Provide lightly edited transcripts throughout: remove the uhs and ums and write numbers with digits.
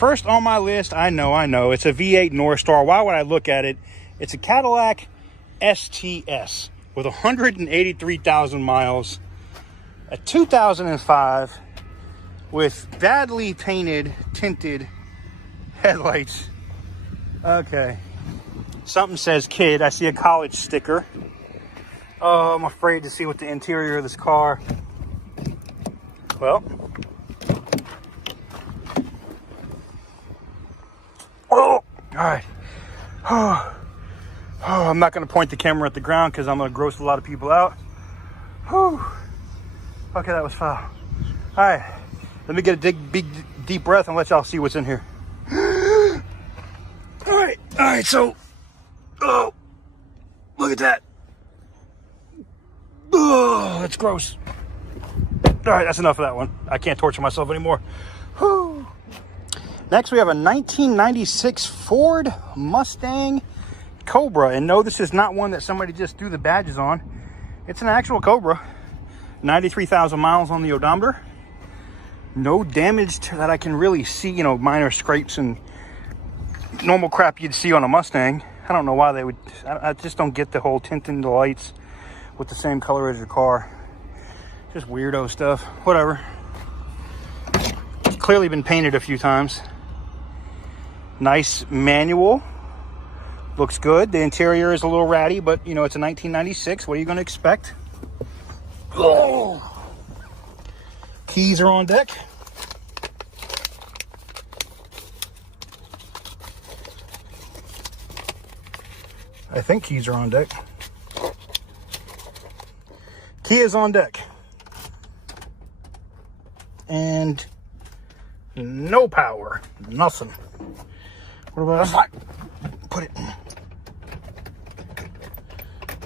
First on my list, I know, it's a V8 North Star. Why would I look at it? It's a Cadillac STS with 183,000 miles, a 2005 with badly painted, tinted headlights. Okay. Something says kid. I see a college sticker. Oh, I'm afraid to see what the interior of this car. Well. Oh, all right. Oh, I'm not going to point the camera at the ground because I'm going to gross a lot of people out. Whew. Okay, that was foul. All right. Let me get a big, deep breath and let y'all see what's in here. All right, so, oh, look at that. Oh, that's gross. All right, that's enough of that one. I can't torture myself anymore. Whew. Next, we have a 1996 Ford Mustang Cobra. And no, this is not one that somebody just threw the badges on. It's an actual Cobra. 93,000 miles on the odometer. No damage that I can really see, you know, minor scrapes and normal crap you'd see on a Mustang. I don't know why they would. I just don't get the whole tinting the lights with the same color as your car. Just weirdo stuff. Whatever. Clearly been painted a few times. Nice manual. Looks good. The interior is a little ratty, but you know, it's a 1996. What are you going to expect? Oh. Keys are on deck. I think keys are on deck. Key is on deck. And no power. Nothing. What about that? Put it in.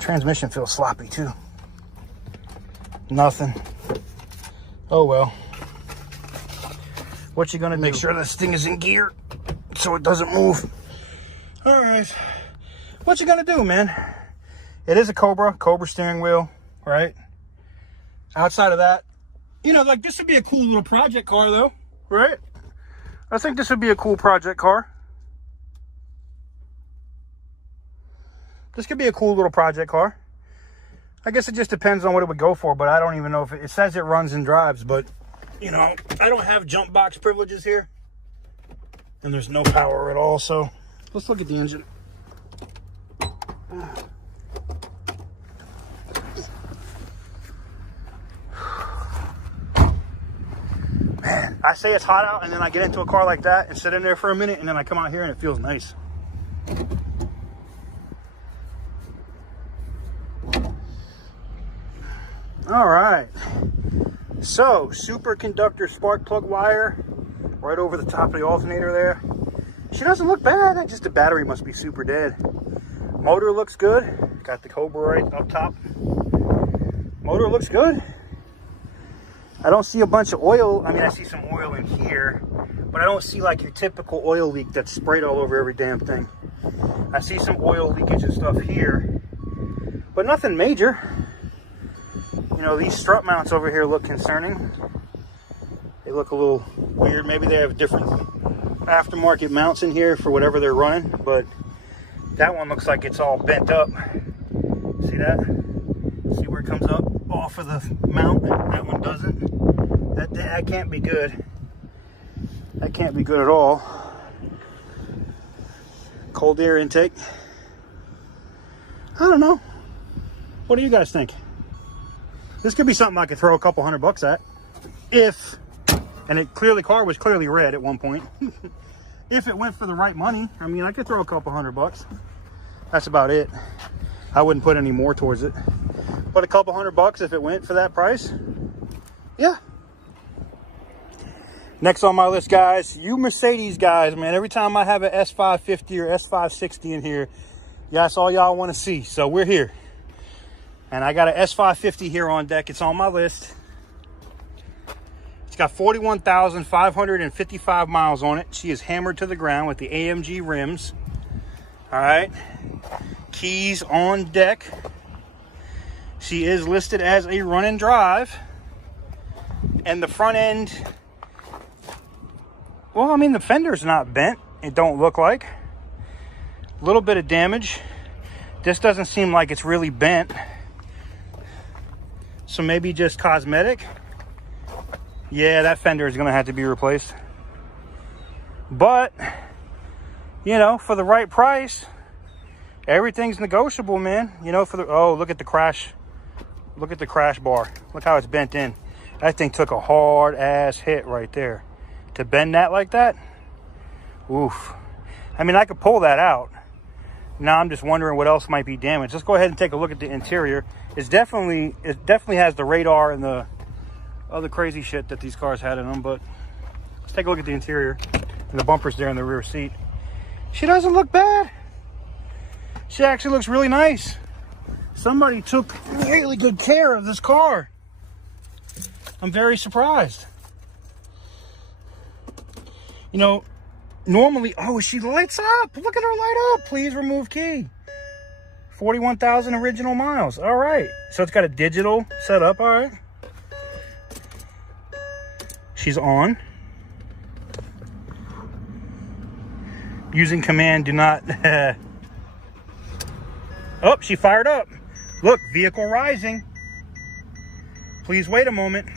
Transmission feels sloppy too. Nothing. Oh well. What you gonna do? Make sure this thing is in gear so it doesn't move. All right. What you gonna do, man? It is a Cobra steering wheel, right? Outside of that, you know, like this would be a cool little project car though, right? I think this would be a cool project car. This could be a cool little project car. I guess it just depends on what it would go for, but I don't even know if it says it runs and drives, but you know, I don't have jump box privileges here and there's no power at all. So let's look at the engine. Man, I say it's hot out and then I get into a car like that and sit in there for a minute and then I come out here and it feels nice. All right, so superconductor spark plug wire right over the top of the alternator there. She doesn't look bad, just the battery must be super dead. Motor looks good, got the Cobra right up top. Motor looks good. I don't see a bunch of oil. I mean, I see some oil in here, but I don't see like your typical oil leak that's sprayed all over every damn thing. I see some oil leakage and stuff here, but nothing major. You know, these strut mounts over here look concerning. They look a little weird. Maybe they have different aftermarket mounts in here for whatever they're running, but that one looks like it's all bent up. See that? See where it comes up off of the mount? That one doesn't. That can't be good. That can't be good at all. Cold air intake. I don't know. What do you guys think? This could be something I could throw a couple $100 at. If, and car was clearly red at one point. If it went for the right money, I mean, I could throw a couple $100. That's about it. I wouldn't put any more towards it. But a couple $100 if it went for that price. Yeah. Next on my list, guys, you Mercedes guys, man. Every time I have an S550 or S560 in here, yeah, that's all y'all want to see. So we're here. And I got an S550 here on deck. It's on my list. It's got 41,555 miles on it. She is hammered to the ground with the AMG rims. All right. Keys on deck. She is listed as a run and drive. And the front end Well, I mean, the fender's not bent. It don't look like. A little bit of damage. This doesn't seem like it's really bent. So maybe just cosmetic. Yeah, that fender is going to have to be replaced. But, you know, for the right price, everything's negotiable, man. You know, for the... Oh, look at the crash. Look at the crash bar. Look how it's bent in. That thing took a hard-ass hit right there. To bend that like that? Oof. I mean, I could pull that out. Now I'm just wondering what else might be damaged. Let's go ahead and take a look at the interior. It definitely has the radar and the other crazy shit that these cars had in them, but let's take a look at the interior. And the bumper's there in the rear seat. She doesn't look bad. She actually looks really nice. Somebody took really good care of this car. I'm very surprised. You know, normally, oh, she lights up. Look at her light up. Please remove key. 41,000 original miles. All right. So it's got a digital setup. All right. She's on. Using command, do not. Oh, she fired up. Look, vehicle rising. Please wait a moment.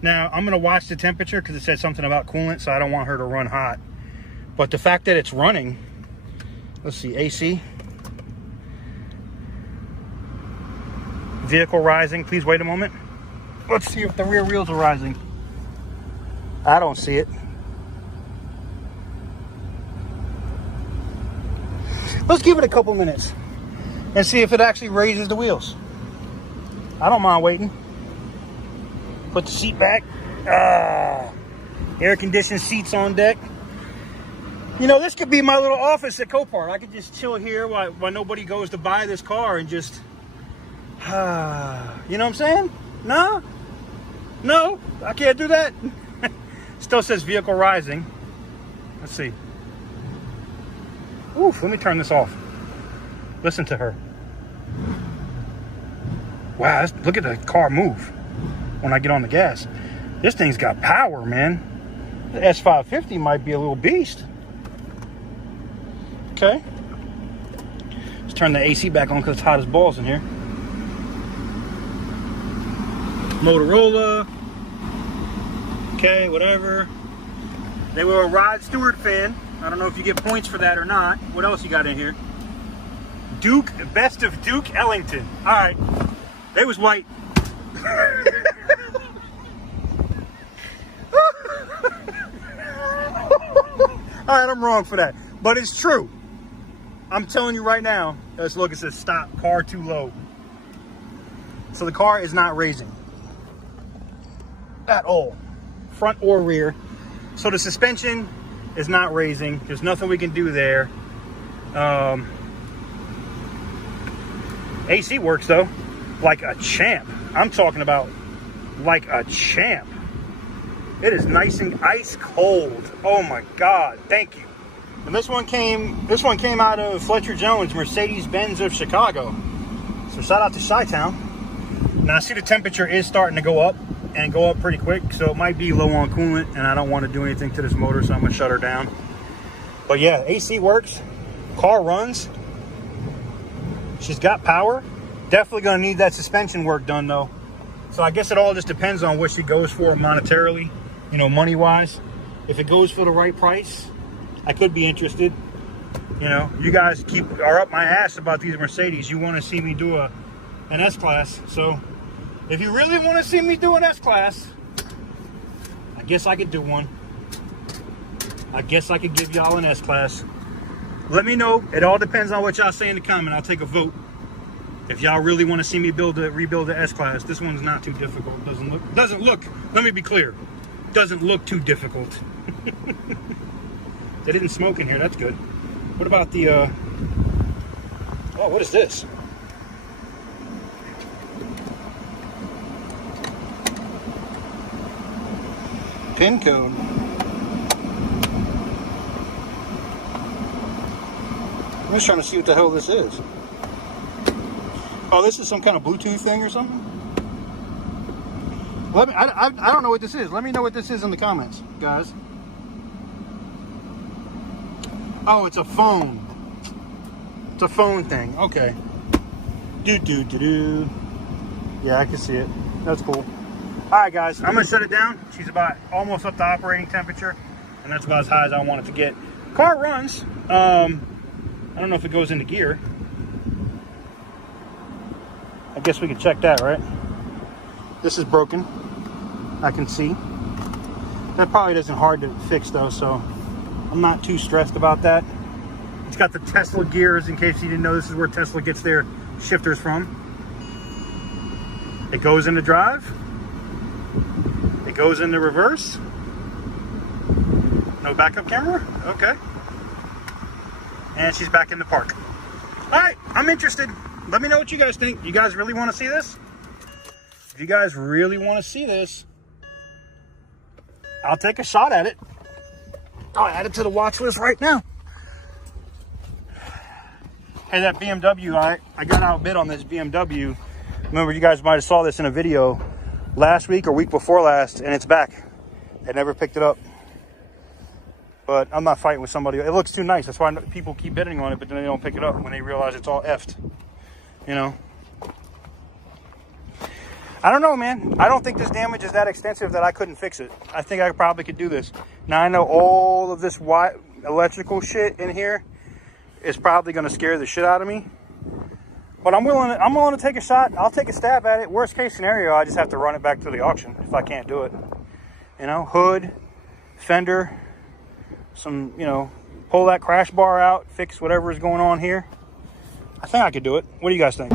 Now, I'm going to watch the temperature because it said something about coolant, so I don't want her to run hot. But the fact that it's running, let's see, AC. Vehicle rising. Please wait a moment. Let's see if the rear wheels are rising. I don't see it. Let's give it a couple minutes and see if it actually raises the wheels. I don't mind waiting. Put the seat back. Air conditioned seats on deck. You know, this could be my little office at Copart. I could just chill here while nobody goes to buy this car and just, you know what I'm saying? No, I can't do that. Still says vehicle rising. Let's see. Oof, let me turn this off. Listen to her. Wow, look at the car move when I get on the gas. This thing's got power, man. The S550 might be a little beast. Okay. Let's turn the AC back on because it's hot as balls in here. Motorola. Okay, whatever. They were a Rod Stewart fan. I don't know if you get points for that or not. What else you got in here? Duke, best of Duke Ellington. All right. They was white. All right, I'm wrong for that. But it's true. I'm telling you right now. Let's look. It says stop. Car too low. So the car is not raising. At all. Front or rear. So the suspension is not raising. There's nothing we can do there. AC works though, like a champ. I'm talking about like a champ. It is nice and ice cold. Oh my God, thank you. And this one came out of Fletcher Jones, Mercedes-Benz of Chicago. So shout out to Chi-Town. Now I see the temperature is starting to go up and go up pretty quick, so it might be low on coolant, and I don't want to do anything to this motor, so I'm gonna shut her down. But yeah, AC works, car runs. She's got power. Definitely gonna need that suspension work done though. So I guess it all just depends on what she goes for monetarily, you know, money-wise. If it goes for the right price, I could be interested. You know, you guys are up my ass about these Mercedes. You want to see me do an S-Class. So if you really want to see me do an S-Class, I guess I could do one. I guess I could give y'all an S-Class. Let me know. It all depends on what y'all say in the comment. I'll take a vote. If y'all really want to see me rebuild the S-Class, this one's not too difficult. Doesn't look, let me be clear. Doesn't look too difficult. They didn't smoke in here, that's good. What about the, oh, what is this? Pin code. I'm just trying to see what the hell this is. Oh, this is some kind of Bluetooth thing or something? Let me. I don't know what this is. Let me know what this is in the comments, guys. Oh, it's a phone. It's a phone thing. Okay. Do. Yeah, I can see it. That's cool. All right, guys. I'm gonna shut it down. She's about almost up to operating temperature, and that's about as high as I want it to get. Car runs. I don't know if it goes into gear. I guess we can check that, right? This is broken. I can see. That probably isn't hard to fix though, so I'm not too stressed about that. It's got the Tesla gears, in case you didn't know, this is where Tesla gets their shifters from. It goes into drive. It goes into reverse. No backup camera? Okay. And she's back in the park. All right, I'm interested. Let me know what you guys think. You guys really want to see this? If you guys really want to see this, I'll take a shot at it. I'll add it to the watch list right now. Hey, that BMW, I got outbid on this BMW. Remember, you guys might have saw this in a video last week or week before last, and it's back. They never picked it up. But I'm not fighting with somebody. It looks too nice. That's why people keep bidding on it, but then they don't pick it up when they realize it's all effed. You know? I don't know, man. I don't think this damage is that extensive that I couldn't fix it. I think I probably could do this. Now, I know all of this electrical shit in here is probably going to scare the shit out of me. But I'm willing to take a shot. I'll take a stab at it. Worst case scenario, I just have to run it back to the auction if I can't do it. You know, hood, fender, some, you know, pull that crash bar out, fix whatever is going on here. I think I could do it. What do you guys think?